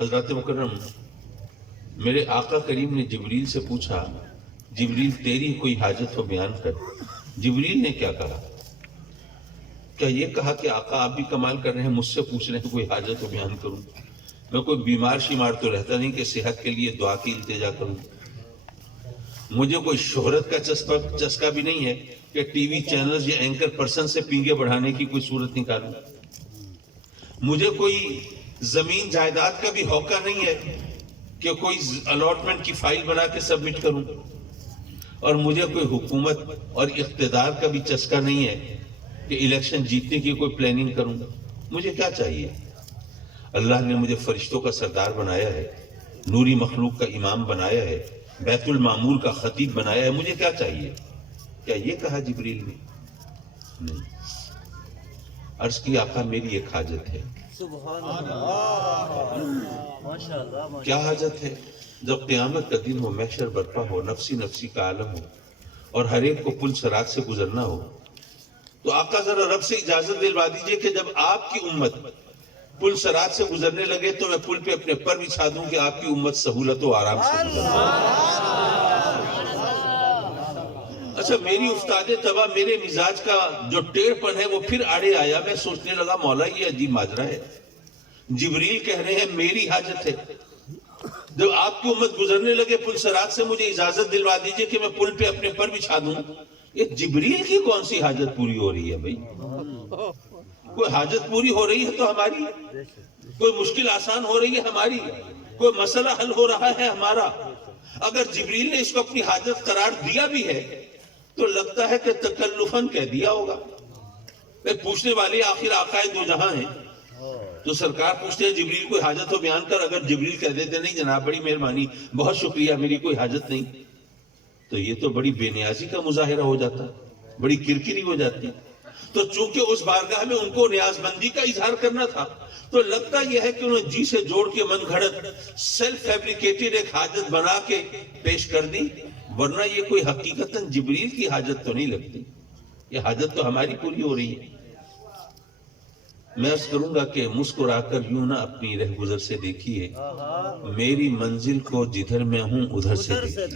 حضرات مکرم، میرے آقا کریم نے جبریل سے پوچھا، جبریل تیری کوئی حاجت ہو بیان کر۔ جبریل نے کیا کہا؟ کیا یہ کہا کہ آقا آپ بھی کمال کر رہے ہیں، مجھ سے پوچھ رہے ہیں کوئی حاجت ہو بیان کروں؟ میں کوئی بیمار شمار تو رہتا نہیں کہ صحت کے لیے دعا کی التجا کروں۔ مجھے کوئی شہرت کا چسکا بھی نہیں ہے کہ ٹی وی چینلز یا اینکر پرسن سے پینگے بڑھانے کی کوئی صورت نکالوں۔ مجھے کوئی زمین جائیداد کا بھی ہوکا نہیں ہے کہ کوئی الاٹمنٹ کی فائل بنا کے سبمٹ کروں، اور مجھے کوئی حکومت اور اقتدار کا بھی چسکا نہیں ہے کہ الیکشن جیتنے کی کوئی پلاننگ کروں۔ مجھے کیا چاہیے؟ اللہ نے مجھے فرشتوں کا سردار بنایا ہے، نوری مخلوق کا امام بنایا ہے، بیت المعمور کا خطیب بنایا ہے، مجھے کیا چاہیے؟ کیا یہ کہا جبریل نے؟ نہیں۔ عرض کی آقا میری ایک حاجت ہے۔ سبحان اللہ، ماشاءاللہ۔ کیا حاجت ہے؟ جب قیامت کا دن ہو، محشر برپا ہو، نفسی نفسی کا عالم ہو، اور ہر ایک کو پل صراط سے گزرنا ہو، تو آقا ذرا رب سے اجازت دلوا دیجئے کہ جب آپ کی امت پل صراط سے گزرنے لگے تو میں پل پہ اپنے پر بچھا دوں کہ آپ کی امت سہولت و آرام سے گزرے۔ اچھا، میری افتاد تباہ، میرے مزاج کا جو ٹیڑھ پن ہے وہ پھر آڑے آیا۔ میں سوچنے لگا مولا یہ عجیب ماجرا ہے، جبریل کہہ رہے ہیں میری حاجت ہے، جب آپ کی امت گزرنے لگے پل صراط سے مجھے اجازت دلوا دیجئے کہ میں پل پہ اپنے پر بچھا دوں۔ یہ جبریل کی کون سی حاجت پوری ہو رہی ہے بھائی؟ کوئی حاجت پوری ہو رہی ہے تو ہماری، کوئی مشکل آسان ہو رہی ہے ہماری، کوئی مسئلہ حل ہو رہا ہے ہمارا۔ اگر جبریل نے اس کو اپنی حاجت قرار دیا بھی ہے تو لگتا ہے کہ تکلفاً کہہ دیا ہوگا۔ پوچھنے والے آخر آقائے دو جہاں ہیں، تو سرکار پوچھتے ہیں جبریل کوئی حاجت ہو بیان کر۔ اگر جبریل کہہ دیتے نہیں جناب بڑی مہربانی، بہت شکریہ، میری کوئی حاجت نہیں، تو یہ تو بڑی بے نیازی کا مظاہرہ ہو جاتا، بڑی کرکری ہو جاتی۔ تو چونکہ اس بارگاہ میں ان کو نیاز مندی کا اظہار کرنا تھا، تو لگتا یہ ہے کہ انہیں جی سے جوڑ کے من گھڑت سیلف فیبریکیٹڈ ایک حاجت بنا کے پیش کر دی، ورنہ یہ کوئی حقیقتاً جبریل کی حاجت تو نہیں لگتی، یہ حاجت تو ہماری پوری ہو رہی ہے۔ میں عرض کروں گا کہ مسکرا کر یوں نہ اپنی رہ گزر سے دیکھیے، میری منزل کو جدھر میں ہوں ادھر سے دیکھیے۔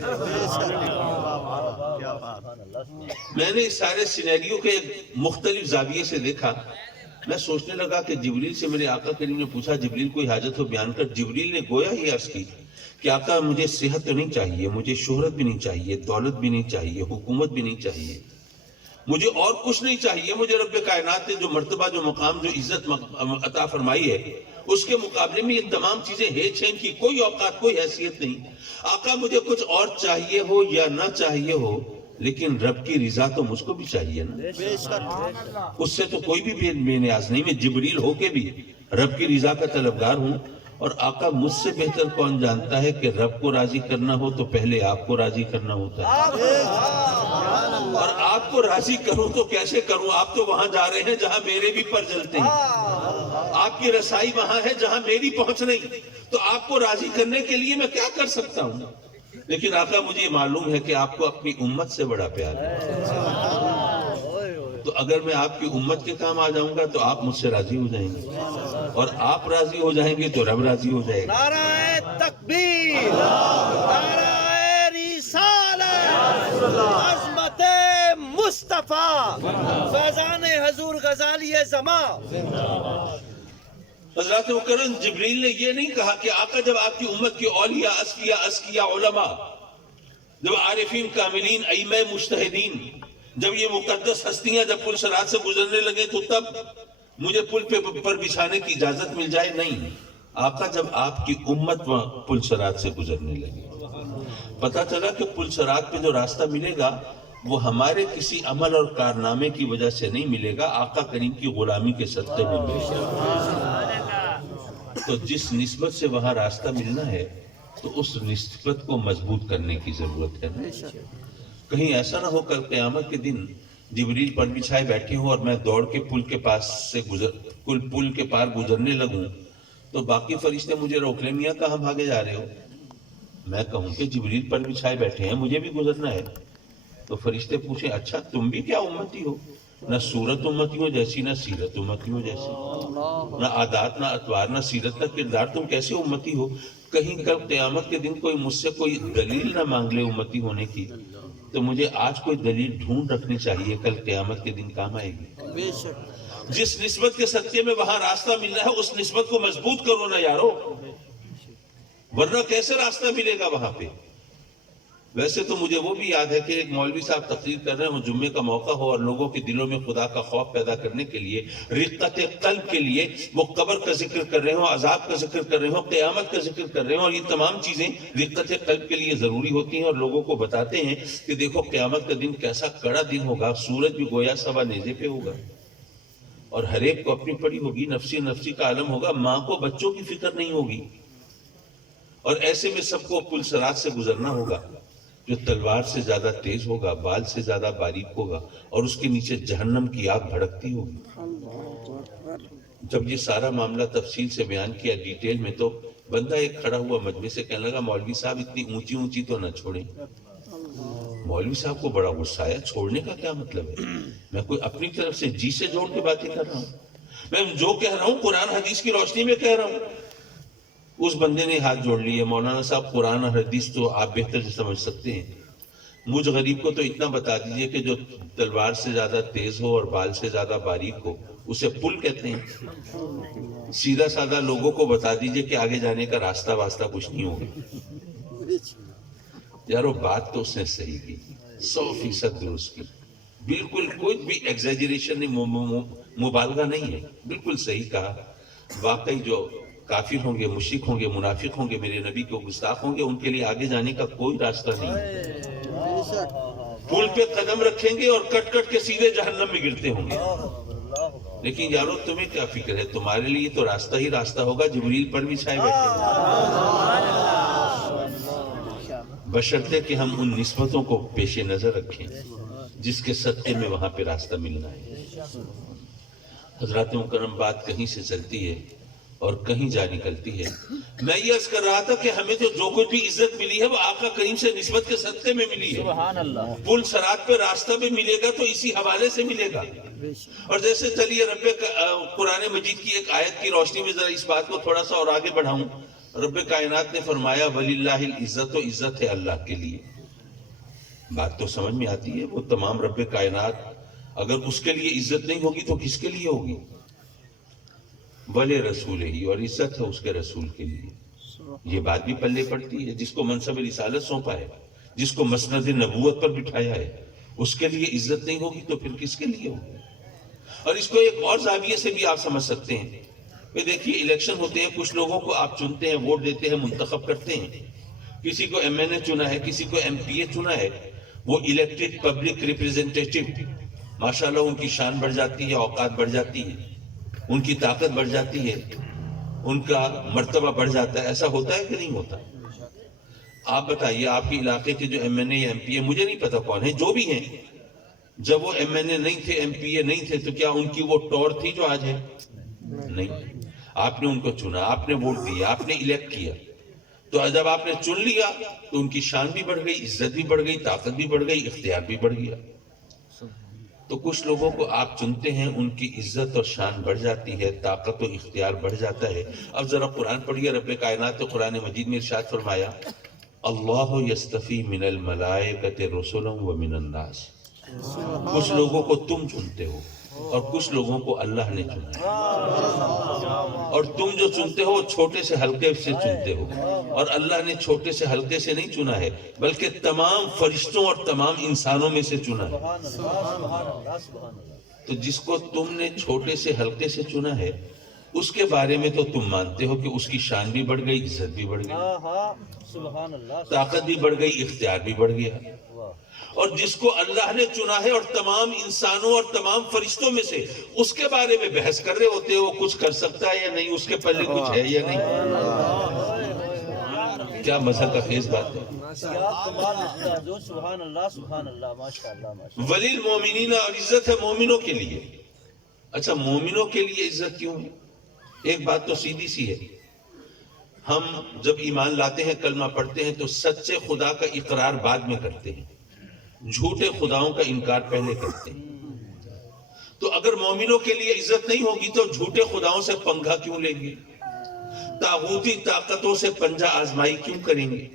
میں نے اس سارے سینیریو کے مختلف زاویے سے دیکھا۔ میں سوچنے لگا کہ جبریل سے میرے آقا کریم نے پوچھا جبریل کوئی حاجت ہو بیان کر۔ جبریل نے گویا ہی عرض کی کہ آقا مجھے صحت تو نہیں چاہیے، مجھے شہرت بھی نہیں چاہیے، دولت بھی نہیں چاہیے، حکومت بھی نہیں چاہیے، مجھے اور کچھ نہیں چاہیے۔ مجھے رب کائنات نے جو مرتبہ، جو مقام، جو عزت عطا فرمائی ہے، اس کے مقابلے میں یہ تمام چیزیں ہیچ ہیں، ان کی کوئی اوقات، کوئی حیثیت نہیں۔ آقا مجھے کچھ اور چاہیے ہو یا نہ چاہیے ہو، لیکن رب کی رضا تو مجھ کو بھی چاہیے نا، اس سے تو کوئی بھی بے نیاز نہیں۔ میں جبریل ہو کے بھی رب کی رضا کا طلبگار ہوں، اور آقا مجھ سے بہتر کون جانتا ہے کہ رب کو راضی کرنا ہو تو پہلے آپ کو راضی کرنا ہوتا ہے، اور آپ کو راضی کروں تو کیسے کروں؟ آپ تو وہاں جا رہے ہیں جہاں میرے بھی پر جلتے ہیں، آپ کی رسائی وہاں ہے جہاں میری پہنچ نہیں، تو آپ کو راضی کرنے کے لیے میں کیا کر سکتا ہوں؟ لیکن آقا مجھے معلوم ہے کہ آپ کو اپنی امت سے بڑا پیار ہے، تو اگر میں آپ کی امت کے کام آ جاؤں گا تو آپ مجھ سے راضی ہو جائیں گے، اور آپ راضی ہو جائیں گے تو رب راضی ہو جائے گا۔ نعرہ تکبیر، نعرہ رسالت، عظمت مصطفیٰ، فیضان حضور غزالی زمان۔ حضرات مکرم، جبریل نے یہ نہیں کہا کہ آقا جب آپ کی امت کے اولیاء، اصفیاء، ازکیاء، علماء، جب عارفین، کاملین، ائمہ، مجتہدین، جب یہ مقدس ہستیاں جب پل صراط سے گزرنے لگے تو تب مجھے پل پہ پر بچھانے کی اجازت مل جائے، نہیں۔ آقا جب آپ کی امت پل صراط سے گزرنے لگے، پتا چلا کہ پل صراط پہ جو راستہ ملے گا وہ ہمارے کسی عمل اور کارنامے کی وجہ سے نہیں ملے گا، آقا کریم کی غلامی کے صدقے میں ملے گا۔ تو جس نسبت سے وہاں راستہ ملنا ہے تو اس نسبت کو مضبوط کرنے کی ضرورت ہے نا۔ کہیں ایسا نہ ہو کل قیامت کے دن جبریل پر بچھائے بیٹھے ہوں اور میں دوڑ کے پل کے پاس سے پل کے پار گزرنے لگوں تو باقی فرشتے مجھے روک لیں، میاں کہاں بھاگے جا رہے ہو؟ میں کہوں کہ جبریل پر بچھائے بیٹھے ہیں، مجھے بھی گزرنا ہے۔ تو فرشتے پوچھیں اچھا تم بھی کیا امتی ہو؟ نہ صورت امتیوں جیسی، نہ سیرت امتیوں جیسی، نہ عادات، نہ اطوار، نہ سیرت، نہ کردار. تم کیسے امتی ہو؟ کہیں کل قیامت کے دن کوئی مجھ سے کوئی دلیل نہ مانگ لے امتی ہونے کی، تو مجھے آج کوئی دلیل ڈھونڈ رکھنی چاہیے، کل قیامت کے دن کام آئے گی. بے شک. جس نسبت کے صدقے میں وہاں راستہ مل رہا ہے اس نسبت کو مضبوط کرو نا یارو، ورنہ کیسے راستہ ملے گا وہاں پہ. ویسے تو مجھے وہ بھی یاد ہے کہ ایک مولوی صاحب تقریر کر رہے ہوں، جمعے کا موقع ہو اور لوگوں کے دلوں میں خدا کا خوف پیدا کرنے کے لیے، رقت قلب کے لیے وہ قبر کا ذکر کر رہے ہوں، عذاب کا ذکر کر رہے ہوں، قیامت کا ذکر کر رہے ہوں، اور یہ تمام چیزیں رقت قلب کے لیے ضروری ہوتی ہیں، اور لوگوں کو بتاتے ہیں کہ دیکھو قیامت کا دن کیسا کڑا دن ہوگا، سورج بھی گویا سوا نیزے پہ ہوگا، اور ہر ایک کو اپنی پڑی ہوگی، نفسی نفسی کا عالم ہوگا، ماں کو بچوں کی فکر نہیں ہوگی، اور ایسے میں سب کو پل صراط سے گزرنا ہوگا. جو تلوار سے زیادہ تیز ہوگا، بال سے زیادہ باریک ہوگا، اور اس کے نیچے جہنم کی آگ بھڑکتی ہوگی. جب یہ سارا معاملہ تفصیل سے بیان کیا ڈیٹیل میں، تو بندہ ایک کھڑا ہوا مجمع سے کہنے لگا مولوی صاحب اتنی اونچی اونچی تو نہ چھوڑیں. مولوی صاحب کو بڑا غصہ آیا، چھوڑنے کا کیا مطلب ہے؟ میں کوئی اپنی طرف سے جی سے جوڑ کے باتیں کر رہا ہوں، میں جو کہہ رہا ہوں قرآن حدیث کی روشنی میں کہہ رہا ہوں. اس بندے نے ہاتھ جوڑ لیے، مولانا صاحب قرآن اور حدیث تو آپ بہتر سے سمجھ سکتے ہیں، مجھ غریب کو تو اتنا بتا دیجئے کہ جو تلوار سے زیادہ تیز ہو اور بال سے زیادہ باریک ہو اسے پل کہتے ہیں. سیدھا سادہ لوگوں کو بتا دیجئے کہ آگے جانے کا راستہ واسطہ کچھ نہیں ہوگا. یارو بات تو اس نے صحیح کی، 100% درست کی، بالکل کوئی بھی ایگزیجریشن نہیں، مبالغہ نہیں ہے، بالکل صحیح کہا. واقعی جو کافر ہوں گے، مشرک ہوں گے، منافق ہوں گے، میرے نبی کو گستاخ ہوں گے، ان کے لیے آگے جانے کا کوئی راستہ نہیں ہے. پل پہ قدم رکھیں گے اور کٹ کٹ کے سیدھے جہنم میں گرتے ہوں گے. لیکن یارو تمہیں کیا فکر ہے، تمہارے لیے تو راستہ ہی راستہ ہوگا، جبریل پر بھی چھائے بیٹھے، بشرطے کہ ہم ان نسبتوں کو پیش نظر رکھیں جس کے صدقے میں وہاں پہ راستہ ملنا ہے. حضرات مکرم، بات کہیں سے چلتی ہے اور کہیں جا نکلتی ہے. میں یہ عرض کر رہا تھا کہ ہمیں جو کچھ بھی عزت ملی ہے وہ آقا کریم سے نسبت کے صدقے میں ملی ہے. سبحان اللہ. پل صراط پہ راستہ بھی ملے گا تو اسی حوالے سے ملے گا. اور جیسے چلیے قرآن مجید کی ایک آیت کی روشنی میں ذرا اس بات کو تھوڑا سا اور آگے بڑھاؤں. رب کائنات نے فرمایا وَلِلَّهِ الْعِزَّةُ، تو عزت ہے اللہ کے لیے. بات تو سمجھ میں آتی ہے، وہ تمام رب کائنات اگر اس کے لیے عزت نہیں ہوگی تو کس کے لیے ہوگی؟ وَلِرَسُولِهِ، اور عزت ہے اس کے رسول کے لیے. یہ بات بھی پلے پڑتی ہے، جس کو منصب رسالت سونپا ہے، جس کو مسند نبوت پر بٹھایا ہے، اس کے لیے عزت نہیں ہوگی تو پھر کس کے لیے ہوگی؟ اور اس کو ایک اور زاویے سے بھی آپ سمجھ سکتے ہیں. دیکھیے الیکشن ہوتے ہیں، کچھ لوگوں کو آپ چنتے ہیں، ووٹ دیتے ہیں، منتخب کرتے ہیں. کسی کو ایم این اے چنا ہے، کسی کو ایم پی اے چنا ہے، وہ الیکٹڈ پبلک ریپریزنٹیٹو، ماشاءاللہ ان کی شان بڑھ جاتی ہے، اوقات بڑھ جاتی ہے، ان کی طاقت بڑھ جاتی ہے، ان کا مرتبہ بڑھ جاتا ہے. ایسا ہوتا ہے کہ نہیں ہوتا؟ آپ بتائیے، آپ کے علاقے کے جو ایم این اے یا ایم پی اے، مجھے نہیں پتا کون ہیں، جو بھی ہیں، جب وہ ایم این اے نہیں تھے، ایم پی اے نہیں تھے، تو کیا ان کی وہ ٹور تھی جو آج ہے؟ نہیں. آپ نے ان کو چنا، آپ نے ووٹ دیا، آپ نے الیکٹ کیا، تو جب آپ نے چن لیا تو ان کی شان بھی بڑھ گئی، عزت بھی بڑھ گئی، طاقت بھی بڑھ گئی، اختیار بھی بڑھ گیا. تو کچھ لوگوں کو آپ چنتے ہیں، ان کی عزت اور شان بڑھ جاتی ہے، طاقت و اختیار بڑھ جاتا ہے. اب ذرا قرآن پڑھیے. رب کائنات نے قرآن مجید میں ارشاد فرمایا اللہ یستفی من الملائکۃ رسلا ومن الناس. کچھ لوگوں کو تم چنتے ہو اور کچھ لوگوں کو اللہ نے چنا ہے. اور تم جو چنتے ہو وہ چھوٹے سے حلقے سے چنتے ہو، اور اللہ نے چھوٹے سے حلقے سے نہیں چنا ہے بلکہ تمام فرشتوں اور تمام انسانوں میں سے چنا ہے. تو جس کو تم نے چھوٹے سے حلقے سے چنا ہے اس کے بارے میں تو تم مانتے ہو کہ اس کی شان بھی بڑھ گئی، عزت بھی بڑھ گئی، طاقت بھی بڑھ گئی، اختیار بھی بڑھ گیا. اور جس کو اللہ نے چنا ہے اور تمام انسانوں اور تمام فرشتوں میں سے، اس کے بارے میں بحث کر رہے ہوتے ہو کچھ کر سکتا ہے یا نہیں، اس کے پلے کچھ ہے یا نہیں. کیا مزہ کا خیز بات ہے. ولی المومنین، اور عزت ہے مومنوں کے لیے. اچھا مومنوں کے لیے عزت کیوں ہے؟ ایک بات تو سیدھی سی ہے، ہم جب ایمان لاتے ہیں، کلمہ پڑھتے ہیں، تو سچے خدا کا اقرار بعد میں کرتے ہیں، جھوٹے خداؤں کا انکار پہلے کرتے ہیں. تو اگر مومنوں کے لیے عزت نہیں ہوگی تو جھوٹے خداؤں سے پنگا کیوں لیں گے؟ طاغوتی طاقتوں سے پنجہ آزمائی کیوں کریں گے؟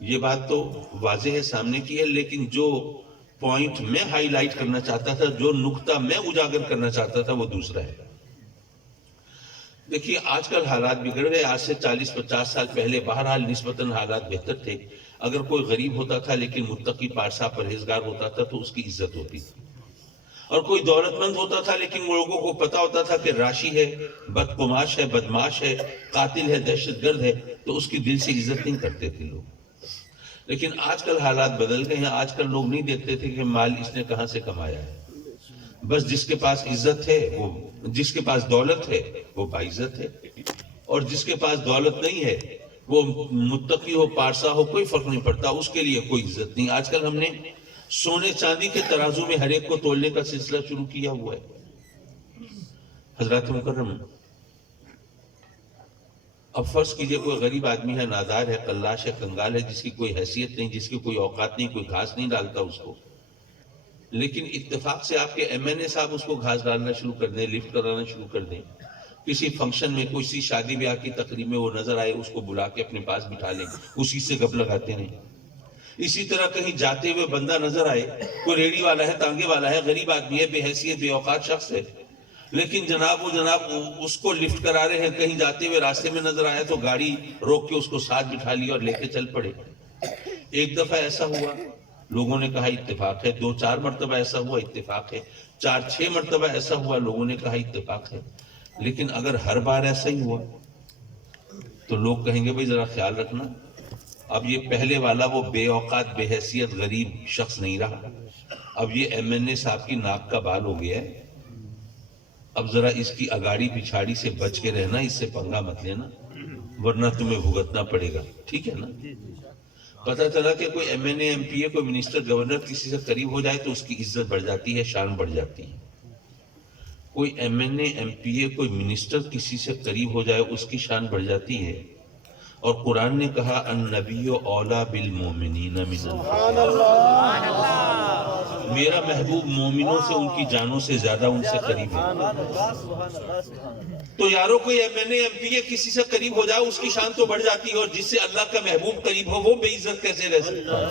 یہ بات تو واضح ہے، سامنے کی ہے، لیکن جو پوائنٹ میں ہائی لائٹ کرنا چاہتا تھا، جو نقطہ میں اجاگر کرنا چاہتا تھا، وہ دوسرا ہے۔ دیکھیے آج کل حالات بگڑ گئے، آج سے 40-50 سال پہلے بہرحال نسبتاً حالات بہتر تھے۔ اگر کوئی غریب ہوتا تھا لیکن متقی پارسا پرہیزگار ہوتا تھا تو اس کی عزت ہوتی تھی، اور کوئی دولت مند ہوتا تھا لیکن لوگوں کو پتا ہوتا تھا کہ راشی ہے، بدقماش ہے، بدماش ہے، قاتل ہے، دہشت گرد ہے، تو اس کی دل سے عزت نہیں کرتے تھے لوگ۔ لیکن آج کل حالات بدل گئے ہیں، آج کل لوگ نہیں دیکھتے تھے کہ مال اس نے کہاں سے کمایا ہے، بس جس کے پاس عزت ہے، وہ جس کے پاس دولت ہے وہ باعزت ہے، اور جس کے پاس دولت نہیں ہے وہ متقی ہو، پارسا ہو، کوئی فرق نہیں پڑتا، اس کے لیے کوئی عزت نہیں۔ آج کل ہم نے سونے چاندی کے ترازو میں ہر ایک کو تولنے کا سلسلہ شروع کیا ہوا ہے۔ حضرات مکرم، اب فرض کیجئے کوئی غریب آدمی ہے، نادار ہے، قلاش ہے، کنگال ہے، جس کی کوئی حیثیت نہیں، جس کی کوئی اوقات نہیں، کوئی گھاس نہیں ڈالتا اس کو، لیکن اتفاق سے آپ کے ایم این اے صاحب اس کو گھاس ڈالنا شروع کر دیں، لفٹ کرانا شروع کر دیں، کسی فنکشن میں، کسی شادی بیاہ کی تقریب میں وہ نظر آئے، اس کو بلا کے اپنے پاس بٹھا لیں، اسی سے گپ لگاتے رہیں۔ اسی طرح کہیں جاتے ہوئے بندہ نظر آئے، کوئی ریڑی والا ہے، تانگے والا ہے، غریب آدمی ہے، بے حیثیت بے اوقات شخص ہے، لیکن جناب اس کو لفٹ کرا رہے ہیں، کہیں جاتے ہوئے راستے میں نظر آیا تو گاڑی روک کے اس کو ساتھ بٹھا لیا اور لے کے چل پڑے۔ ایک دفعہ ایسا ہوا، لوگوں نے کہا اتفاق ہے، 2-4 مرتبہ ایسا ہوا، اتفاق ہے، 4-6 مرتبہ ایسا ہوا، لوگوں نے کہا اتفاق ہے، لیکن اگر ہر بار ایسا ہی ہوا تو لوگ کہیں گے بھئی ذرا خیال رکھنا، اب یہ پہلے والا وہ بے اوقات بے حیثیت غریب شخص نہیں رہا، اب یہ ایم این اے صاحب کی ناک کا بال ہو گیا ہے، اب ذرا اس کی اگاڑی پچھاڑی سے بچ کے رہنا، اس سے پنگا مت لینا، ورنہ تمہیں بھگتنا پڑے گا، ٹھیک ہے نا؟ پتہ چلا کہ کوئی ایم این اے، ایم پی اے، کوئی منسٹر، گورنر کسی سے قریب ہو جائے تو اس کی عزت بڑھ جاتی ہے، شان بڑھ جاتی ہے۔ کوئی ایم این اے، ایم پی اے، کوئی منسٹر کسی سے قریب ہو جائے اس کی شان بڑھ جاتی ہے، اور قرآن نے کہا النبی اولیٰ بالمومنین من انفسہم، میرا محبوب مومنوں سے ان کی جانوں سے زیادہ ان سے قریب ہے۔ تو یارو کوئی ایم این اے، ایم پی اے کسی سے قریب ہو جائے اس کی شان تو بڑھ جاتی ہے، اور جس سے اللہ کا محبوب قریب ہو وہ بے عزت کیسے رہ سکتا ہے؟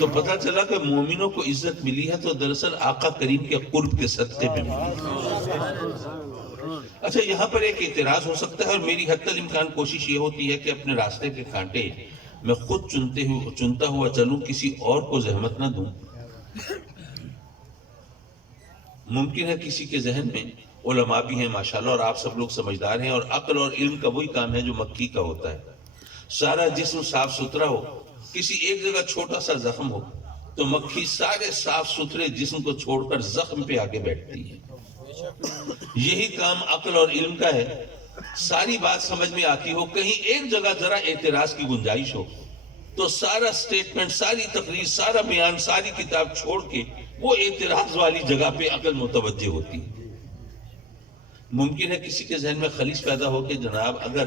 تو پتہ چلا کہ مومنوں کو عزت ملی ہے تو دراصل آقا کریم کے قرب کے صدقے میں ملی ہے۔ اچھا یہاں پر ایک اعتراض ہو سکتا ہے، اور میری حتی الامکان کوشش یہ ہوتی ہے کہ اپنے راستے کے کانٹے میں خود چنتا ہوا چلوں، کسی اور کو زحمت نہ دوں۔ ممکن ہے کسی کے ذہن میں، علماء بھی ہیں ماشاءاللہ اور آپ سب لوگ سمجھدار ہیں، اور عقل اور علم کا وہی کام ہے جو مکھی کا ہوتا ہے، سارا جسم صاف ستھرا ہو، کسی ایک جگہ چھوٹا سا زخم ہو تو مکھی سارے صاف ستھرے جسم کو چھوڑ کر زخم پہ آ کے بیٹھتی ہے۔ یہی کام عقل اور علم کا ہے، ساری بات سمجھ میں آتی ہو، کہیں ایک جگہ ذرا اعتراض کی گنجائش ہو تو سارا سٹیٹمنٹ، ساری تقریر، سارا بیان، ساری کتاب چھوڑ کے وہ اعتراض والی جگہ پہ عقل متوجہ ہوتی ہے۔ ممکن ہے کسی کے ذہن میں خلیش پیدا ہو کہ جناب اگر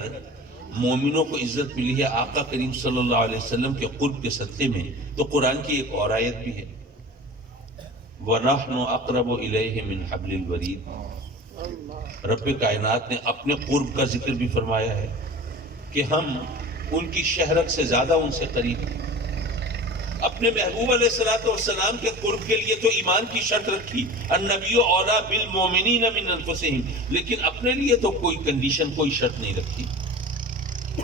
مومنوں کو عزت ملی ہے آقا کریم صلی اللہ علیہ وسلم کے قرب کے صدقے میں، تو قرآن کی ایک اور آیت بھی ہے وَنَحْنُ أَقْرَبُ إِلَيْهِ مِنْ حَبْلِ الْوَرِيدِ، رب کائنات نے اپنے قرب کا ذکر بھی فرمایا ہے کہ ہم ان کی شہرت سے زیادہ ان سے قریب ہیں۔ اپنے محبوب علیہ السلام کے قرب کے لیے تو ایمان کی شرط رکھی، النبی اولیٰ بالمومنین من انفسہم، لیکن اپنے لیے تو کوئی کنڈیشن، کوئی شرط نہیں رکھی۔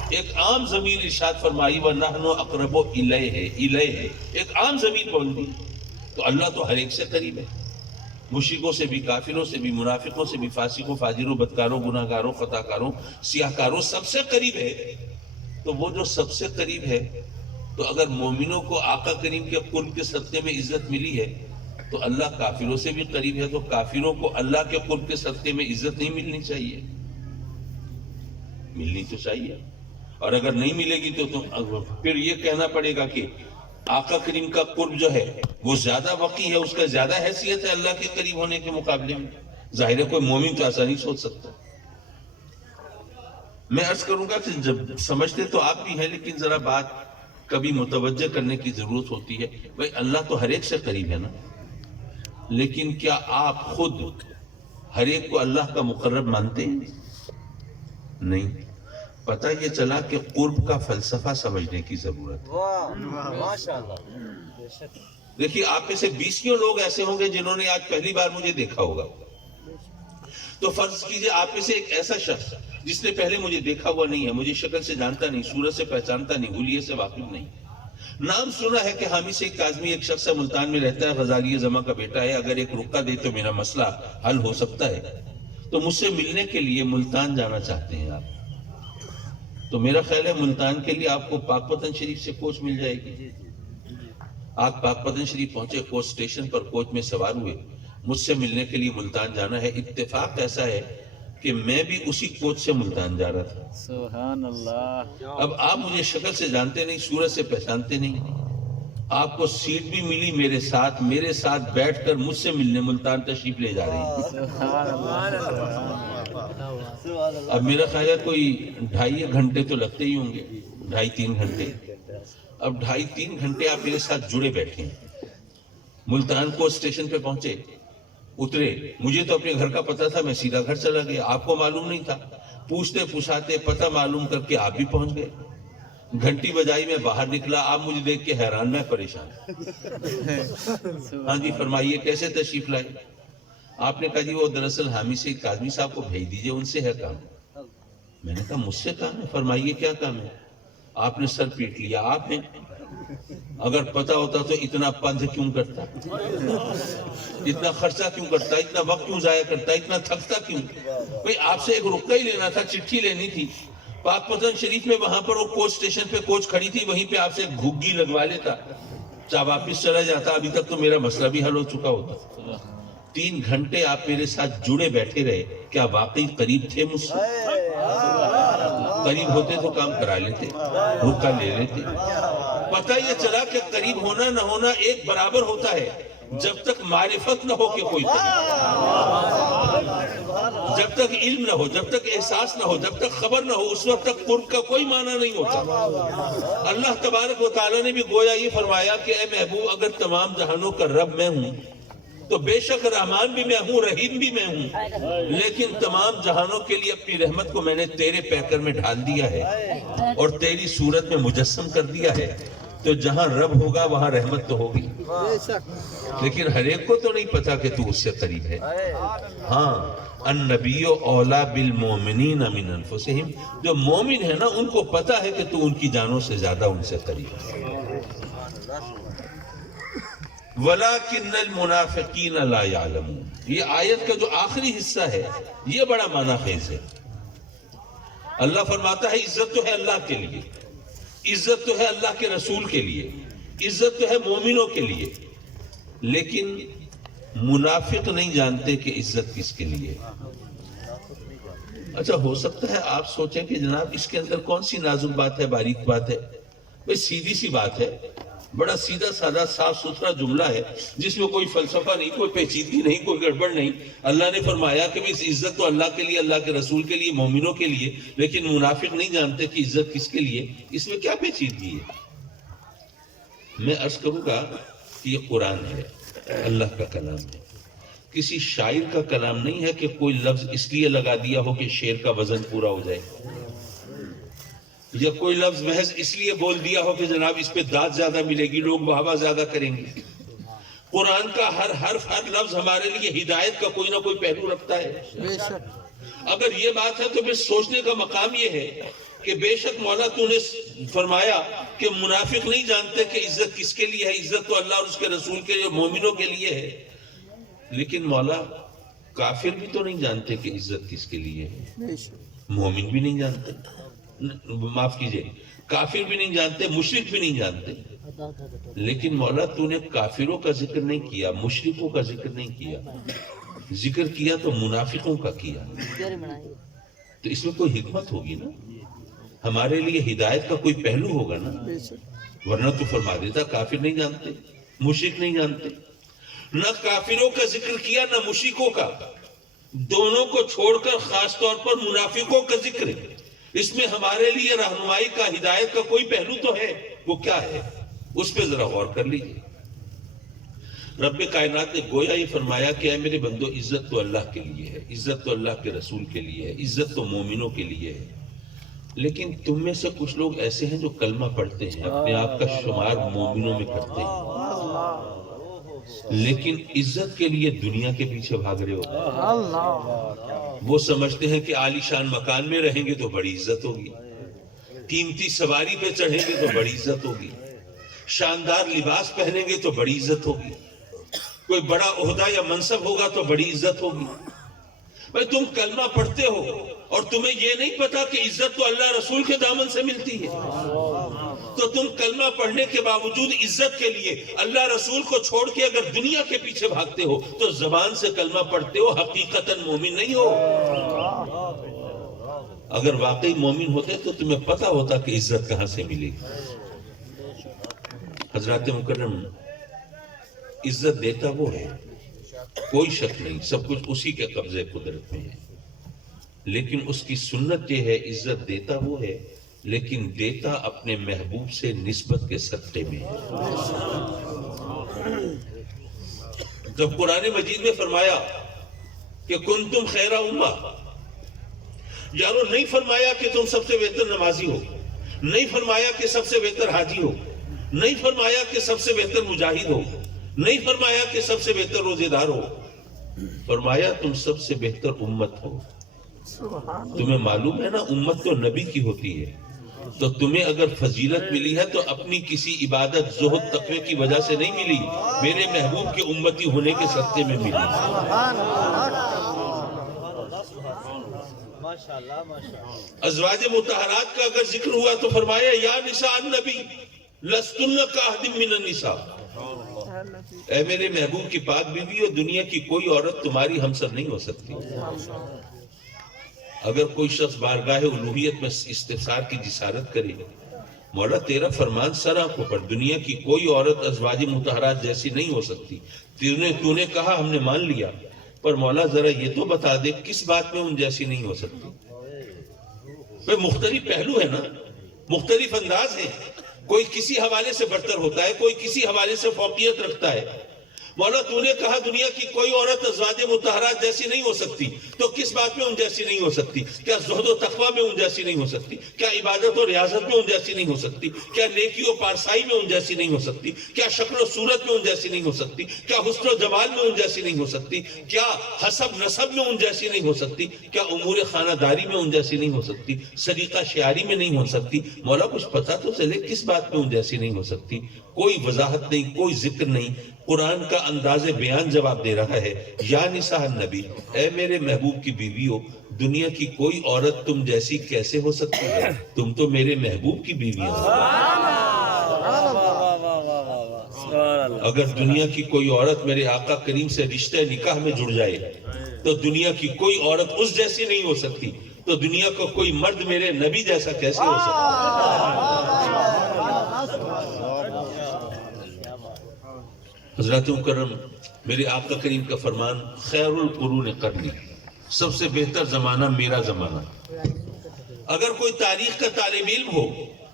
ایک عام ضمیر ارشاد فرمائی وَنَحْنُ أَقْرَبُ إِلَيْهِ، ایک عام ضمیر بول دی، تو اللہ تو ہر ایک سے قریب ہے، مشرکوں سے بھی، کافروں سے بھی، منافقوں سے بھی، فاسقوں، فاجروں، بدکاروں، گناہگاروں، خطاکاروں، سیاہکاروں، سب سے قریب ہے۔ تو وہ جو سب سے قریب ہے، تو اگر مومنوں کو آقا کریم کے قرب کے صدقے میں عزت ملی ہے تو اللہ کافروں سے بھی قریب ہے، تو کافروں کو اللہ کے قرب کے صدقے میں عزت نہیں ملنی چاہیے؟ ملنی تو چاہیے، اور اگر نہیں ملے گی تو پھر یہ کہنا پڑے گا کہ آقا کریم کا قرب جو ہے وہ زیادہ وقی ہے، اس کا زیادہ حیثیت ہے اللہ کے قریب ہونے کے مقابلے میں۔ ظاہر ہے کوئی مومن تو ایسا نہیں سوچ سکتا۔ میں عرض کروں گا کہ جب سمجھتے تو آپ بھی ہیں، لیکن ذرا بات کبھی متوجہ کرنے کی ضرورت ہوتی ہے، بھئی اللہ تو ہر ایک سے قریب ہے نا، لیکن کیا آپ خود ہر ایک کو اللہ کا مقرب مانتے ہیں؟ نہیں. پتہ یہ چلا کہ قرب کا فلسفہ سمجھنے کی ضرورت ہے. واہ ماشاءاللہ. دیکھیے آپ میں سے 20 لوگ ایسے ہوں گے جنہوں نے آج پہلی بار مجھے دیکھا ہوگا. تو فرض کیجئے آپ میں سے ایک ایسا شخص جس نے پہلے مجھے دیکھا ہوا نہیں ہے، مجھے شکل سے جانتا نہیں، صورت سے پہچانتا نہیں، حلیے سے واقف نہیں، نام سنا ہے کہ حامی شیخ کاظمی ایک شخص ہے، ملتان میں رہتا ہے، غزالی زماں کا بیٹا ہے، اگر ایک رکا دے تو میرا مسئلہ حل ہو سکتا ہے. تو مجھ سے ملنے کے لیے ملتان جانا چاہتے ہیں آپ. تو میرا خیال ہے ملتان کے لیے آپ کو پاک پتن شریف سے کوچ مل جائے گی. آپ پاک پتن شریف پہنچے، کوچ اسٹیشن پر کوچ میں سوار ہوئے، مجھ سے ملنے کے لیے ملتان جانا ہے. اتفاق ایسا ہے کہ میں بھی اسی کوچ سے ملتان جا رہا تھا. سبحان اللہ. اب آپ مجھے شکل سے جانتے نہیں، صورت سے پہچانتے نہیں، آپ کو سیٹ بھی ملی میرے ساتھ بیٹھ کر مجھ سے ملنے ملتان تشریف لے جا رہی ہیں. سبحان اللہ. اب میرا خیال ہے کوئی 2.5 گھنٹے تو لگتے ہی ہوں گے، 2.5-3 گھنٹے. اب 2.5-3 گھنٹے آپ میرے ساتھ جڑے بیٹھے ہیں. ملتان کو اسٹیشن پہ پہنچے، اترے، مجھے تو اپنے گھر کا پتہ تھا، میں سیدھا گھر چلا گیا. آپ کو معلوم نہیں تھا، پوچھتے پوچھاتے پتہ معلوم کر کے آپ بھی پہنچ گئے. گھنٹی بجائی، میں باہر نکلا، آپ مجھے دیکھ کے حیران، میں پریشان. ہاں جی فرمائیے کیسے تشریف لائے؟ آپ نے کہا جی وہ دراصل حامی شیخ کاظمی صاحب کو بھیج دیجئے، ان سے ہے کام. میں نے کہا مجھ سے کام ہے؟ فرمائیے کیا کام ہے؟ آپ نے سر پیٹ لیا، آپ ہیں. اگر پتہ ہوتا تو اتنا پندھ کیوں کرتا، اتنا خرچہ کیوں کرتا، اتنا وقت کیوں ضائع کرتا، اتنا تھکتا کیوں؟ بھئی آپ سے ایک رکا ہی لینا تھا، چٹھی لینی تھی. پاک پتن شریف میں وہاں پر وہ کوچ اسٹیشن پہ کوچ کھڑی تھی، وہیں پہ آپ سے ایک گھگی لگوا لیتا، چاہ واپس چلا جاتا، ابھی تک تو میرا مسئلہ بھی حل ہو چکا ہوتا. 3 گھنٹے آپ میرے ساتھ جڑے بیٹھے رہے، کیا واقعی قریب تھے مجھ سے؟ قریب ہوتے تو کام کرا لیتے، رکا لے لیتے. پتہ یہ چلا کہ قریب ہونا نہ ہونا ایک برابر ہوتا ہے جب تک معرفت نہ ہو کہ کوئی قریب، جب تک علم نہ ہو، جب تک احساس نہ ہو، جب تک خبر نہ ہو، اس وقت تک قرب کا کوئی معنی نہیں ہوتا. اللہ تبارک و تعالیٰ نے بھی گویا یہ فرمایا کہ اے محبوب اگر تمام جہانوں کا رب میں ہوں تو بے شک رحمان بھی میں ہوں، رحیم بھی میں ہوں، لیکن تمام جہانوں کے لیے اپنی رحمت کو میں نے تیرے پیکر میں ڈھال دیا ہے اور تیری صورت میں مجسم کر دیا ہے. تو جہاں رب ہوگا وہاں رحمت تو ہوگی، لیکن ہر ایک کو تو نہیں پتا کہ تو اس سے قریب ہے. ہاں النبی اولا بالمومنین من انفسہم، جو مومن ہے نا ان کو پتا ہے کہ تو ان کی جانوں سے زیادہ ان سے قریب ہے. وَلَكِنَّ الْمُنَافِقِينَ لَا يَعْلَمُونَ، یہ آیت کا جو آخری حصہ ہے یہ بڑا معنی خیز ہے. اللہ فرماتا ہے عزت تو ہے اللہ کے لیے، عزت تو ہے اللہ کے رسول کے لیے، عزت تو ہے مومنوں کے لیے، لیکن منافق نہیں جانتے کہ عزت کس کے لیے. اچھا ہو سکتا ہے آپ سوچیں کہ جناب اس کے اندر کون سی نازک بات ہے، باریک بات ہے. بھئی سیدھی سی بات ہے، بڑا سیدھا سادہ صاف ستھرا جملہ ہے جس میں کوئی فلسفہ نہیں، کوئی پیچیدگی نہیں، کوئی گڑبڑ نہیں. اللہ نے فرمایا کہ اس عزت تو اللہ کے لیے، اللہ کے رسول کے لیے، مومنوں کے لیے، لیکن منافق نہیں جانتے کہ عزت کس کے لیے. اس میں کیا پیچیدگی ہے؟ میں عرض کروں گا کہ یہ قرآن ہے، اللہ کا کلام ہے، کسی شاعر کا کلام نہیں ہے کہ کوئی لفظ اس لیے لگا دیا ہو کہ شعر کا وزن پورا ہو جائے، یا کوئی لفظ محض اس لیے بول دیا ہو کہ جناب اس پہ داد زیادہ ملے گی، لوگ واہ زیادہ کریں گے. قرآن کا ہر حرف، ہر لفظ ہمارے لیے ہدایت کا کوئی نہ کوئی پہلو رکھتا ہے. اگر یہ بات ہے تو پھر سوچنے کا مقام یہ ہے کہ بے شک مولا تو نے فرمایا کہ منافق نہیں جانتے کہ عزت کس کے لیے ہے، عزت تو اللہ اور اس کے رسول کے لیے، مومنوں کے لیے ہے. لیکن مولا کافر بھی تو نہیں جانتے کہ عزت کس کے لیے ہے، مومن بھی نہیں جانتے، معاف کیجئے کافر بھی نہیں جانتے، مشرک بھی نہیں جانتے. لیکن مولا تو نے کافروں کا ذکر نہیں کیا، مشرکوں کا ذکر نہیں کیا، ذکر کیا تو منافقوں کا کیا. تو اس میں کوئی حکمت ہوگی نا، ہمارے لیے ہدایت کا کوئی پہلو ہوگا نا، ورنہ تو فرما دیتا کافر نہیں جانتے، مشرک نہیں جانتے. نہ کافروں کا ذکر کیا نہ مشرکوں کا، دونوں کو چھوڑ کر خاص طور پر منافقوں کا ذکر ہے. اس میں ہمارے لیے رہنمائی کا، ہدایت کا کوئی پہلو تو ہے، وہ کیا ہے اس پہ ذرا غور کر لیجیے. رب کائنات نے گویا یہ فرمایا کہ اے میرے بندو عزت تو اللہ کے لیے ہے، عزت تو اللہ کے رسول کے لیے ہے، عزت تو مومنوں کے لیے ہے، لیکن تم میں سے کچھ لوگ ایسے ہیں جو کلمہ پڑھتے ہیں، اپنے آپ کا شمار مومنوں میں کرتے ہیں، لیکن عزت کے لیے دنیا کے پیچھے بھاگ رہے ہو۔ وہ سمجھتے ہیں کہ عالی شان مکان میں رہیں گے تو بڑی عزت ہوگی، قیمتی سواری پہ چڑھیں گے تو بڑی عزت ہوگی، شاندار لباس پہنیں گے تو بڑی عزت ہوگی، کوئی بڑا عہدہ یا منصب ہوگا تو بڑی عزت ہوگی۔ بھائی تم کلمہ پڑھتے ہو اور تمہیں یہ نہیں پتا کہ عزت تو اللہ رسول کے دامن سے ملتی ہے، تو تم کلمہ پڑھنے کے باوجود عزت کے لیے اللہ رسول کو چھوڑ کے اگر دنیا کے پیچھے بھاگتے ہو تو زبان سے کلمہ پڑھتے ہو، حقیقتاً مومن نہیں ہو۔ اگر واقعی مومن ہوتے تو تمہیں پتا ہوتا کہ عزت کہاں سے ملے گی۔ حضرات مکرم، عزت دیتا وہ ہے، کوئی شک نہیں، سب کچھ اسی کے قبضے قدرت میں ہے، لیکن اس کی سنت یہ ہے عزت دیتا وہ ہے، لیکن دیتا اپنے محبوب سے نسبت کے صدقے میں ہے۔ جب قرآن مجید میں فرمایا کہ کنتم خیر امہ، یارو نہیں فرمایا کہ تم سب سے بہتر نمازی ہو، نہیں فرمایا کہ سب سے بہتر حاجی ہو، نہیں فرمایا کہ سب سے بہتر مجاہد ہو، نہیں فرمایا کہ سب سے بہتر روزے دار ہو، فرمایا تم سب سے بہتر امت ہو۔ تمہیں معلوم ہے نا امت تو نبی کی ہوتی ہے، تو تمہیں اگر فضیلت ملی ہے تو اپنی کسی عبادت زہد تقوی کی وجہ سے نہیں ملی، میرے محبوب کے امتی ہونے کے صدقے میں ملی۔ ازواج مطہرات کا اگر ذکر ہوا تو فرمایا یا نساء النبی لستن کاحد من النساء، اے میرے محبوب کی پاک بیوی اور دنیا کی کوئی عورت تمہاری ہمسر نہیں ہو سکتی۔ اگر کوئی شخص بارگاہ الوہیت میں استفسار کی جسارت کرے، مولا تیرا فرمان سر آنکھوں پر، دنیا کی کوئی عورت ازواج مطہرات جیسی نہیں ہو سکتی، تو نے کہا ہم نے مان لیا، پر مولا ذرا یہ تو بتا دے کس بات میں ان جیسی نہیں ہو سکتی۔ بھئی مختلف پہلو ہے نا، مختلف انداز ہیں، کوئی کسی حوالے سے برتر ہوتا ہے، کوئی کسی حوالے سے فوقیت رکھتا ہے۔ مولا تو نے کہا دنیا کی کوئی عورت ازواج مطہرات جیسی نہیں ہو سکتی، تو کس بات میں ان جیسی نہیں ہو سکتی؟ کیا زہد و تقوی میں ان جیسی نہیں ہو سکتی؟ کیا عبادت و ریاضت میں ان جیسی نہیں ہو سکتی؟ کیا نیکی و پارسائی میں ان جیسی نہیں ہو سکتی؟ کیا شکل و صورت میں ان جیسی نہیں ہو سکتی؟ کیا حسن و جمال میں ان جیسی نہیں ہو سکتی؟ کیا حسب نسب میں ان جیسی نہیں ہو سکتی؟ کیا امور خانہ داری میں ان جیسی نہیں ہو سکتی؟ سلیقہ شعاری میں نہیں ہو سکتی؟ مولا کچھ پتہ تو چلے کس بات میں ان جیسی نہیں ہو سکتی؟ کوئی وضاحت نہیں، کوئی ذکر نہیں، قرآن کا انداز بیان جواب دے رہا ہے، یا نساء النبی، اے میرے محبوب کی بیویوں، دنیا کی کوئی عورت تم جیسی کیسے ہو سکتی ہے؟ تم تو میرے محبوب کی بیویاں ہو۔ اگر دنیا کی کوئی عورت میرے آقا کریم سے رشتہ نکاح میں جڑ جائے تو دنیا کی کوئی عورت اس جیسی نہیں ہو سکتی، تو دنیا کا کوئی مرد میرے نبی جیسا کیسے ہو سکتا؟ حضرات مکرم، میرے آقا کریم کا فرمان خیر القرون قرنی، سب سے بہتر زمانہ میرا زمانہ۔ اگر کوئی تاریخ کا طالب علم ہو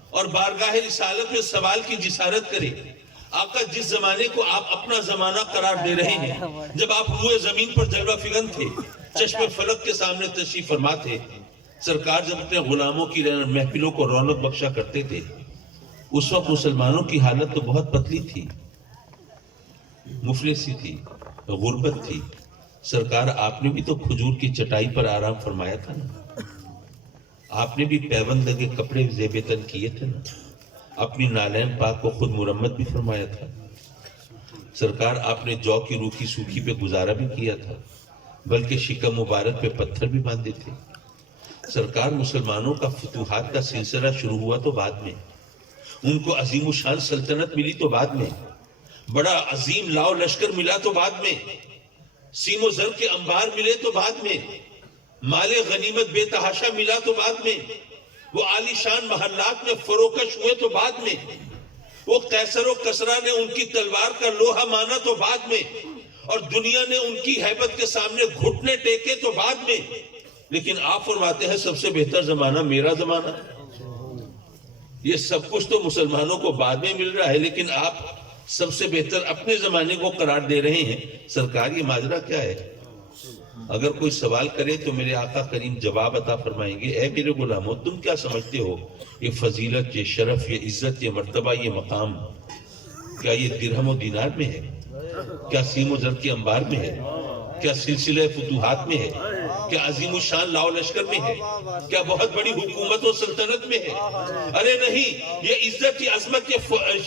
اور بارگاہ رسالت میں سوال کی جسارت کرے، آقا جس زمانے کو آپ اپنا زمانہ قرار دے رہے ہیں، جب آپ روئے زمین پر جلوہ فگن تھے، چشم فلک کے سامنے تشریف فرما تھے، سرکار جب اپنے غلاموں کی محفلوں کو رونق بخشا کرتے تھے، اس وقت مسلمانوں کی حالت تو بہت پتلی تھی، مفلسی تھی، غربت تھی۔ سرکار آپ نے بھی تو کھجور کی چٹائی پر آرام فرمایا تھا نا، آپ نے بھی پیوند لگے کپڑے زیب تن کیے تھے نا، اپنی نالین پاک کو خود مرمت بھی فرمایا تھا۔ سرکار آپ نے جو کی روکھی سوکھی پہ گزارا بھی کیا تھا، بلکہ شکم مبارک پہ پتھر بھی باندھے تھے۔ سرکار مسلمانوں کا فتوحات کا سلسلہ شروع ہوا تو بعد میں، ان کو عظیم و شان سلطنت ملی تو بعد میں، بڑا عظیم لاؤ لشکر ملا تو بعد میں، سیم و زر کے انبار ملے تو بعد میں، مال غنیمت بے تحاشا ملا تو بعد میں، وہ عالی شان محلات میں فروکش ہوئے تو بعد میں، وہ قیصر و کسرا نے ان کی تلوار کا لوہا مانا تو بعد میں، اور دنیا نے ان کی ہیبت کے سامنے گھٹنے ٹیکے تو بعد میں، لیکن آپ فرماتے ہیں سب سے بہتر زمانہ میرا زمانہ۔ یہ سب کچھ تو مسلمانوں کو بعد میں مل رہا ہے، لیکن آپ سب سے بہتر اپنے زمانے کو قرار دے رہے ہیں. سرکار یہ ماجرا کیا ہے؟ اگر کوئی سوال کرے تو میرے آقا کریم جواب عطا فرمائیں گے. اے میرے غلاموں، تم کیا سمجھتے ہو یہ فضیلت، یہ شرف، یہ عزت، یہ مرتبہ، یہ مقام کیا یہ درہم و دینار میں ہے؟ کیا سیم و زر کے انبار میں ہے؟ کیا سلسلہ فتوحات میں ہے؟ کیا عظیم الشان لاؤ لشکر میں ہے؟ کیا بہت بڑی حکومت و سلطنت میں ہے؟ ارے نہیں، یہ عزت، یہ عظمت،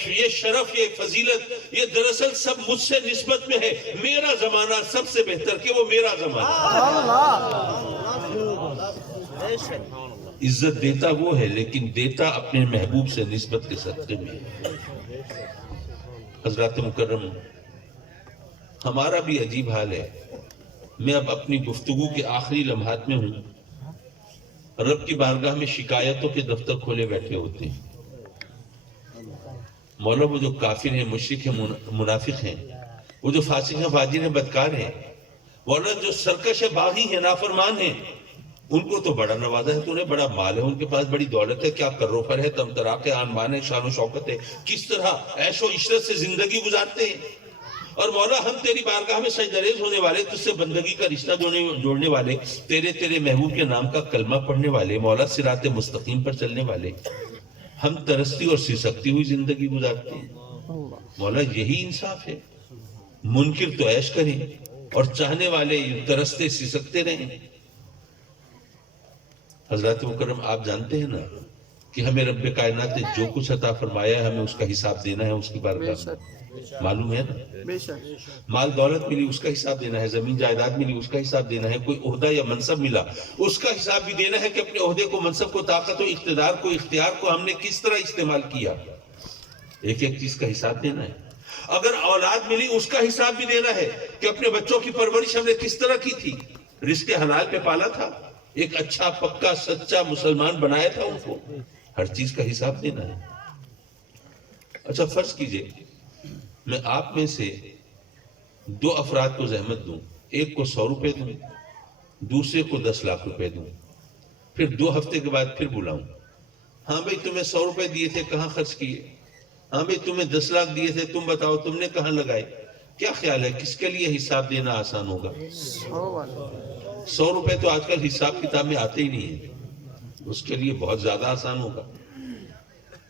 یہ شرف، یہ فضیلت، یہ دراصل سب مجھ سے نسبت میں ہے. میرا زمانہ سب سے بہتر کہ وہ میرا زمانہ. عزت دیتا وہ ہے لیکن دیتا اپنے محبوب سے نسبت کے صدقے میں ہے. حضرات مکرم، ہمارا بھی عجیب حال ہے. میں اب اپنی گفتگو کے آخری لمحات میں ہوں. رب کی بارگاہ میں شکایتوں کے دفتر کھولے بیٹھے ہوتے ہیں. مولا وہ جو کافر ہیں، مشرک ہیں، منافق ہیں، وہ جو فاسق ہیں، فاجر ہیں، بدکار ہیں، مولا جو سرکش باغی ہیں، نافرمان ہیں، ان کو تو بڑا نوازا ہے. تو انہیں بڑا مال ہے، ان کے پاس بڑی دولت ہے، کیا کروفر ہے، تمتراک ہے، آنمان ہے، شان و شوکت ہے. کس طرح عیش و عشرت سے زندگی گزارتے ہیں. اور مولا ہم تیری بارگاہ میں سجدریز ہونے والے، تجھ سے بندگی کا رشتہ جوڑنے والے، تیرے محبوب کے نام کا کلمہ پڑھنے والے، مولا صراط مستقیم پر چلنے والے، ہم ترستی اور سسکتی ہوئی زندگی گزارتے ہیں. مولا یہی انصاف ہے. منکر تو عیش کریں اور چاہنے والے ترستے سسکتے رہیں. حضرات مکرم، آپ جانتے ہیں نا کہ ہمیں رب کائنات نے جو کچھ عطا فرمایا ہے ہمیں اس کا حساب دینا ہے اس کی بارگاہ میں. معلوم ہے نا؟ مال دولت ملی اس کا حساب دینا ہے، زمین جائیداد ملی اس کا حساب دینا ہے، کوئی عہدہ یا منصب ملا اس کا حساب بھی دینا ہے کہ اپنے عہدے کو، منصب کو، طاقت و اقتدار کو، اختیار کو ہم نے کس طرح استعمال کیا. ایک ایک چیز کا حساب دینا ہے. اگر اولاد ملی اس کا حساب بھی دینا ہے کہ اپنے بچوں کی پرورش ہم نے کس طرح کی تھی. رزق حلال پہ پالا تھا، ایک اچھا پکا سچا مسلمان بنایا تھا ان کو. ہر چیز کا حساب دینا ہے. اچھا فرض کیجئے میں آپ میں سے 2 افراد کو زحمت دوں، ایک کو 100 روپے دوں، دوسرے کو 10 لاکھ روپے دوں، پھر 2 ہفتے کے بعد پھر بلاؤں. ہاں بھئی تمہیں 100 روپے دیے تھے، کہاں خرچ کیے؟ ہاں بھئی تمہیں 10 لاکھ دیے تھے، تم بتاؤ تم نے کہاں لگائے؟ کیا خیال ہے کس کے لیے حساب دینا آسان ہوگا؟ 100 روپے تو آج کل حساب کتاب میں آتے ہی نہیں ہیں، اس کے لیے بہت زیادہ آسان ہوگا.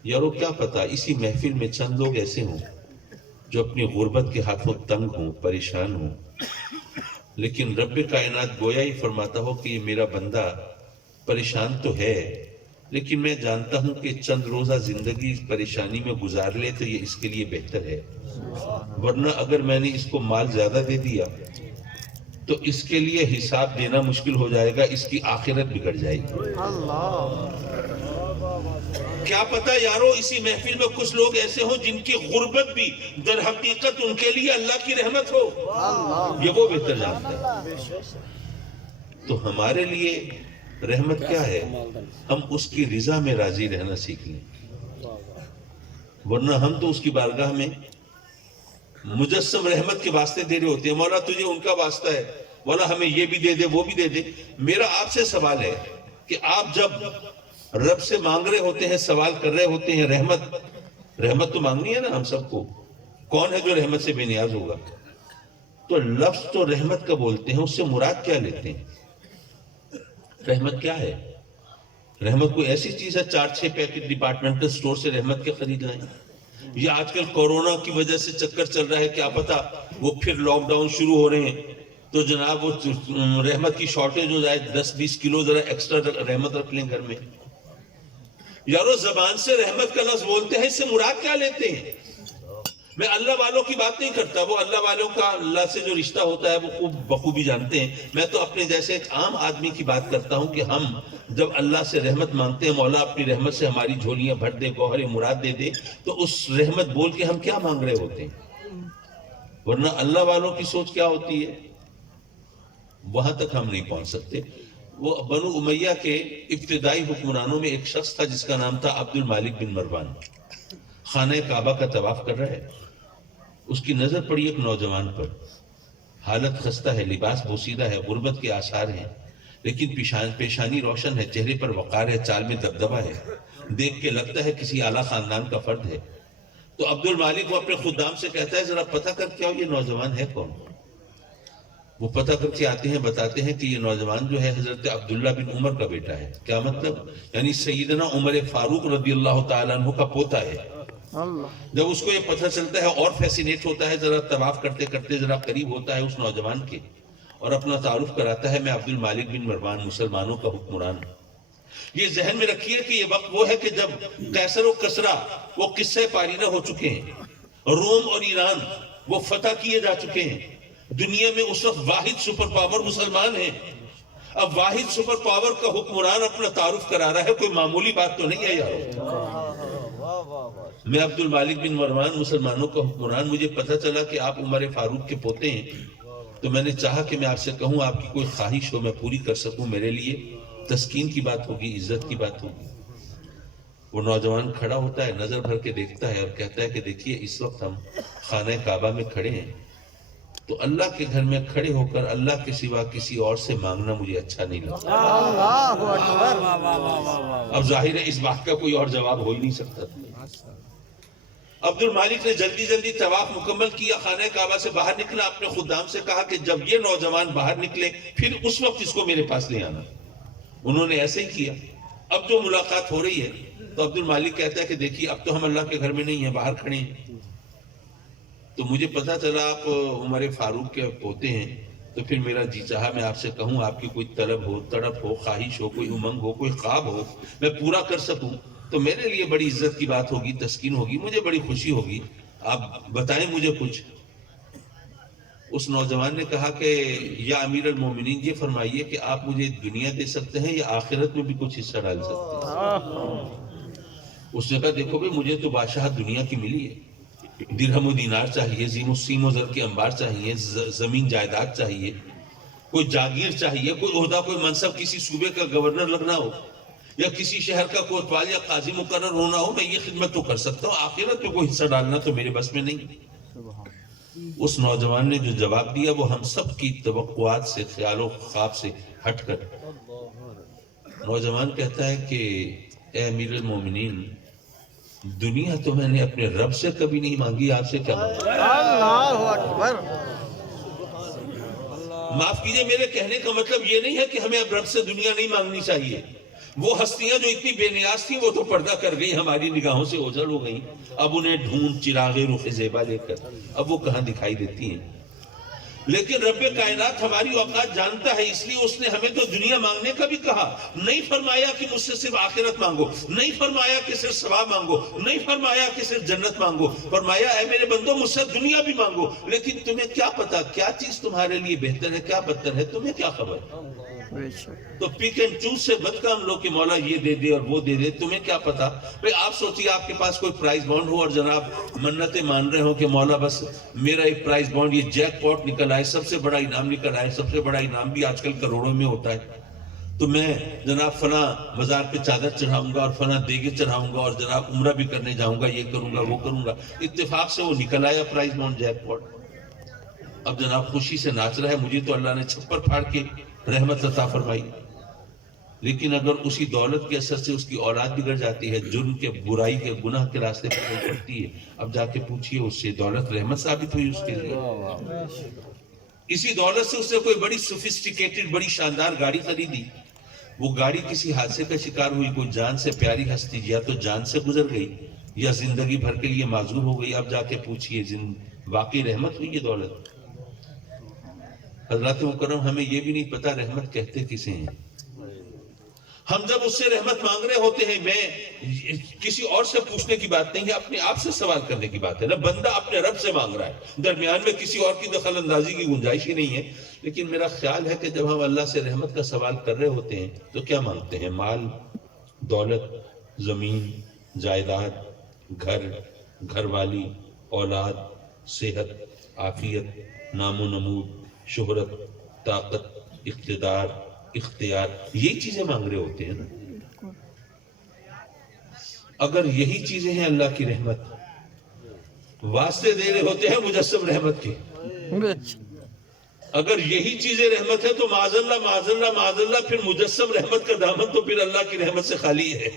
یارو کیا پتا اسی محفل میں چند لوگ ایسے ہوں جو اپنی غربت کے ہاتھوں تنگ ہوں، پریشان ہوں، لیکن رب کائنات گویا ہی فرماتا ہو کہ یہ میرا بندہ پریشان تو ہے لیکن میں جانتا ہوں کہ چند روزہ زندگی اس پریشانی میں گزار لے تو یہ اس کے لیے بہتر ہے، ورنہ اگر میں نے اس کو مال زیادہ دے دیا تو اس کے لیے حساب دینا مشکل ہو جائے گا، اس کی آخرت بگڑ جائے گی. کیا پتا یارو اسی محفل میں کچھ لوگ ایسے ہوں جن کی غربت بھی در حقیقت ان کے لیے اللہ کی رحمت ہو. یہ وہ بہتر جانتا ہے. تو ہمارے لیے رحمت کیا ہے؟ ہم اس کی رضا میں راضی رہنا سیکھ لیں، ورنہ ہم تو اس کی بارگاہ میں مجسم رحمت کے واسطے دے رہے ہوتے ہیں. مولا تجھے ان کا واسطہ ہے، مولا ہمیں یہ بھی دے دے وہ بھی دے دے. میرا آپ سے سوال ہے کہ آپ جب رب سے مانگ رہے ہوتے ہیں، سوال کر رہے ہوتے ہیں، رحمت تو مانگنی ہے نا ہم سب کو. کون ہے جو رحمت سے بے نیاز ہوگا؟ تو لفظ تو رحمت کا بولتے ہیں، اس سے مراد کیا لیتے ہیں؟ رحمت کیا ہے؟ رحمت کوئی ایسی چیز ہے 4-6 پیکٹ ڈپارٹمنٹل سٹور سے رحمت کے خرید لائیں؟ یہ آج کل کورونا کی وجہ سے چکر چل رہا ہے، کیا پتا وہ پھر لاک ڈاؤن شروع ہو رہے ہیں تو جناب وہ رحمت کی شارٹیج ہو جائے، 10-20 کلو ذرا ایکسٹرا رحمت رکھ لیں گھر میں. یارو زبان سے رحمت کا لفظ بولتے ہیں، اس سے مراد کیا لیتے ہیں؟ میں اللہ والوں کی بات نہیں کرتا، وہ اللہ والوں کا اللہ سے جو رشتہ ہوتا ہے وہ خوب بخوبی جانتے ہیں. میں تو اپنے جیسے ایک عام آدمی کی بات کرتا ہوں کہ ہم جب اللہ سے رحمت مانگتے ہیں، مولا اپنی رحمت سے ہماری جھولیاں بھر دے، گوہر مراد دے دے، تو اس رحمت بول کے ہم کیا مانگ رہے ہوتے ہیں؟ ورنہ اللہ والوں کی سوچ کیا ہوتی ہے وہاں تک ہم نہیں پہنچ سکتے. وہ بنو امیہ کے ابتدائی حکمرانوں میں ایک شخص تھا جس کا نام تھا عبد المالک بن مروان. خانہ کعبہ کا طواف کر رہا ہے، اس کی نظر پڑی ایک نوجوان پر. حالت خستہ ہے، لباس بوسیدہ ہے، غربت کے آثار ہیں، لیکن پیشانی روشن ہے، چہرے پر وقار ہے، چال میں دبدبہ ہے، دیکھ کے لگتا ہے کسی اعلیٰ خاندان کا فرد ہے. تو عبد المالک وہ اپنے خدام سے کہتا ہے ذرا پتہ کر کے آؤ یہ نوجوان ہے کون. وہ پتہ کر کے آتے ہیں, بتاتے ہیں کہ یہ نوجوان جو ہے حضرت عبداللہ بن عمر کا بیٹا ہے. کیا مطلب؟ یعنی سیدنا عمر فاروق رضی اللہ تعالیٰ عنہ کا پوتا ہے. جب اس کو یہ پتہ چلتا ہے اور فیسینیٹ ہوتا ہے, ذرا طواف کرتے کرتے ذرا قریب ہوتا ہے اس نوجوان کے اور اپنا تعارف کراتا ہے, میں عبد المالک بن مروان مسلمانوں کا حکمران. یہ ذہن میں رکھیے کہ یہ وقت وہ ہے کہ جب قیصر و کسریٰ وہ قصہ پارینہ ہو چکے ہیں, روم اور ایران وہ فتح کیے جا چکے ہیں, دنیا میں اس وقت واحد سپر پاور مسلمان ہیں. اب واحد سپر پاور کا حکمران اپنا تعارف کرا رہا ہے, کوئی معمولی بات تو نہیں ہے یار. میں عبد المالک بن مروان مسلمانوں کا حکمران, مجھے پتہ چلا کہ آپ عمر فاروق کے پوتے ہیں, تو میں نے چاہا کہ میں آپ سے کہوں آپ کی کوئی خواہش ہو میں پوری کر سکوں, میرے لیے تسکین کی بات ہوگی, عزت کی بات ہوگی. وہ نوجوان کھڑا ہوتا ہے, نظر بھر کے دیکھتا ہے اور کہتا ہے کہ دیکھیے اس وقت ہم خانہ کعبہ میں کھڑے ہیں, تو اللہ کے گھر میں کھڑے ہو کر اللہ کے سوا کسی اور سے مانگنا مجھے اچھا نہیں لگتا. اب ظاہر ہے اس بات کا کوئی اور جواب ہو ہی نہیں سکتا. عبد المالک نے جلدی جلدی طواف مکمل کیا, خانہ کعبہ سے باہر نکلا, اپنے خدام سے کہا کہ جب یہ نوجوان باہر نکلے پھر اس وقت اس کو میرے پاس لے آنا. انہوں نے ایسے ہی کیا. اب جو ملاقات ہو رہی ہے تو عبد المالک کہتا ہے کہ دیکھیے اب تو ہم اللہ کے گھر میں نہیں ہیں, باہر کھڑے ہیں, تو مجھے پتا چلا آپ عمر فاروق کے پوتے ہیں, تو پھر میرا جی چاہا میں آپ سے کہوں آپ کی کوئی طلب ہو, تڑپ ہو, خواہش ہو, کوئی امنگ ہو, کوئی خواب ہو, میں پورا کر سکوں تو میرے لیے بڑی عزت کی بات ہوگی, تسکین ہوگی, مجھے بڑی خوشی ہوگی. آپ بتائیں مجھے کچھ. اس نوجوان نے کہا کہ یا امیر المومنین یہ فرمائیے کہ آپ مجھے دنیا دے سکتے ہیں یا آخرت میں بھی کچھ حصہ ڈال سکتے ہیں. اس نے کہا دیکھو بھئی مجھے تو بادشاہت دنیا کی ملی ہے, درہم و دینار چاہیے, سیم و زر کے انبار چاہیے, زمین جائیداد چاہیے, کوئی جاگیر چاہیے, کوئی عہدہ, کوئی منصب, کسی صوبے کا گورنر لگنا ہو یا کسی شہر کا کوتوال یا قاضی مقرر ہونا ہو, میں یہ خدمت تو کر سکتا ہوں, آخرت میں کوئی حصہ ڈالنا تو میرے بس میں نہیں. اس نوجوان نے جو جواب دیا وہ ہم سب کی توقعات سے, خیال و خواب سے ہٹ کر. نوجوان کہتا ہے کہ اے امیر المومنین, دنیا تو میں نے اپنے رب سے کبھی نہیں مانگی, آپ سے کیا مانگا؟ اللہ اکبر. معاف کیجئے, میرے کہنے کا مطلب یہ نہیں ہے کہ ہمیں اب رب سے دنیا نہیں مانگنی چاہیے. وہ ہستیاں جو اتنی بے نیاز تھیں وہ تو پردہ کر گئی, ہماری نگاہوں سے اوجھل ہو گئیں. اب انہیں ڈھونڈ چراغ رخ زیبا لے کر اب وہ کہاں دکھائی دیتی ہیں. لیکن رب کائنات ہماری اوقات جانتا ہے, اس لیے اس نے ہمیں تو دنیا مانگنے کا بھی کہا. نہیں فرمایا کہ مجھ سے صرف آخرت مانگو, نہیں فرمایا کہ صرف ثواب مانگو, نہیں فرمایا کہ صرف جنت مانگو. فرمایا اے میرے بندو مجھ سے دنیا بھی مانگو, لیکن تمہیں کیا پتا کیا چیز تمہارے لیے بہتر ہے, کیا بدتر ہے, تمہیں کیا خبر. تو پک اینڈ چوز سے بچ کام لو کہ مولا یہ دے دے اور وہ دے دے, تمہیں کیا پتا. بھئی آپ سوچیے آپ کے پاس کوئی پرائز بانڈ ہو اور جناب منتیں مان رہے ہو کہ مولا بس میرا ایک پرائز بانڈ, یہ جیک پاٹ نکل آئے, سب سے بڑا انعام نکل آئے, سب سے بڑا انعام بھی آج کل کروڑوں میں ہوتا ہے, تو میں جناب فلاں مزار پہ چادر چڑھاؤں گا اور فلاں دیگے چڑھاؤں گا اور جناب عمرہ بھی کرنے جاؤں گا, یہ کروں گا وہ کروں گا. اتفاق سے وہ نکل آیا پرائز بانڈ, جیک پاٹ. اب جناب خوشی سے ناچ رہا ہے, مجھے تو اللہ نے چھپر پھاڑ کے رحمت عطا فرمائی. لیکن اگر اسی دولت کے اثر سے اس کی اولاد بگڑ جاتی ہے, جرم کے, برائی کے, گناہ کے راستے پر چل پڑتی ہے, اب جا کے پوچھئے اس سے دولت رحمت ثابت ہوئی اس کے لیے. اسی دولت سے اس نے کوئی بڑی سوفسٹیکیٹڈ, بڑی شاندار گاڑی خریدی. وہ گاڑی کسی حادثے کا شکار ہوئی, کوئی جان سے پیاری ہستی یا تو جان سے گزر گئی یا زندگی بھر کے لیے معذور ہو گئی. اب جا کے پوچھئے واقعی رحمت ہوئی یہ دولت. حضرات مکرم ہمیں یہ بھی نہیں پتا رحمت کہتے کسے ہیں. ہم جب اس سے رحمت مانگ رہے ہوتے ہیں, میں کسی اور سے پوچھنے کی بات نہیں ہے, اپنے آپ سے سوال کرنے کی بات ہے نا. بندہ اپنے رب سے مانگ رہا ہے, درمیان میں کسی اور کی دخل اندازی کی گنجائش ہی نہیں ہے. لیکن میرا خیال ہے کہ جب ہم اللہ سے رحمت کا سوال کر رہے ہوتے ہیں تو کیا مانگتے ہیں؟ مال, دولت, زمین, جائیداد, گھر, گھر والی, اولاد, صحت, عافیت, نام و نمود, شہرت, طاقت, اقتدار, اختیار, یہی چیزیں مانگ رہے ہوتے ہیں نا. اگر یہی چیزیں ہیں اللہ کی رحمت, واسطے دے رہے ہوتے ہیں مجسم رحمت کے. اگر یہی چیزیں رحمت ہے تو معاذ اللہ معاذ اللہ معاذ اللہ, پھر مجسم رحمت کا دامن تو پھر اللہ کی رحمت سے خالی ہے.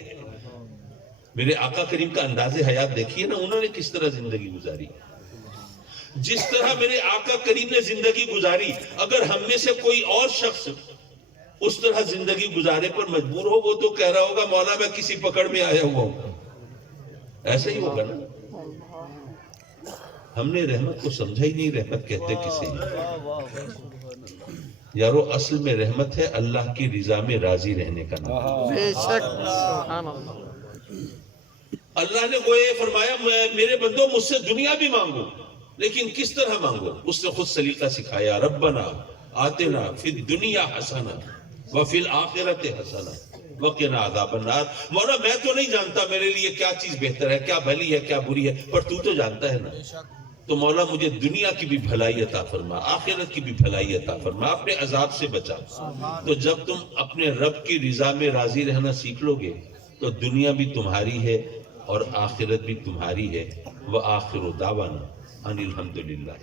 میرے آقا کریم کا انداز حیات دیکھیے نا، انہوں نے کس طرح زندگی گزاری. جس طرح میرے آقا کریم نے زندگی گزاری، اگر ہم میں سے کوئی اور شخص اس طرح زندگی گزارے پر مجبور ہو، وہ تو کہہ رہا ہوگا مولا میں کسی پکڑ میں آیا ہوا ہوں. ایسا ہی ہوگا نا. ہم نے رحمت کو سمجھا ہی نہیں. رحمت کہتے کسے یارو؟ اصل میں رحمت ہے اللہ کی رضا میں راضی رہنے کا نام. بے شک سبحان اللہ. اللہ نے وہ یہ فرمایا میرے بندوں مجھ سے دنیا بھی مانگو، لیکن کس طرح مانگو؟ اس نے خود سلیقہ سکھایا. ربنا آتنا فی الدنیا حسنہ وفی الآخرۃ حسنہ وقنا عذاب النار. مولا میں تو نہیں جانتا میرے لیے کیا چیز بہتر ہے، کیا بھلی ہے، کیا بری ہے، پر تو جانتا ہے نا. تو مولا مجھے دنیا کی بھی بھلائی عطا فرما، آخرت کی بھی بھلائی عطا فرما، اپنے عذاب سے بچا. تو جب تم اپنے رب کی رضا میں راضی رہنا سیکھ لو گے تو دنیا بھی تمہاری ہے اور آخرت بھی تمہاری ہے. وآخر دعوانا ان الحمدللہ.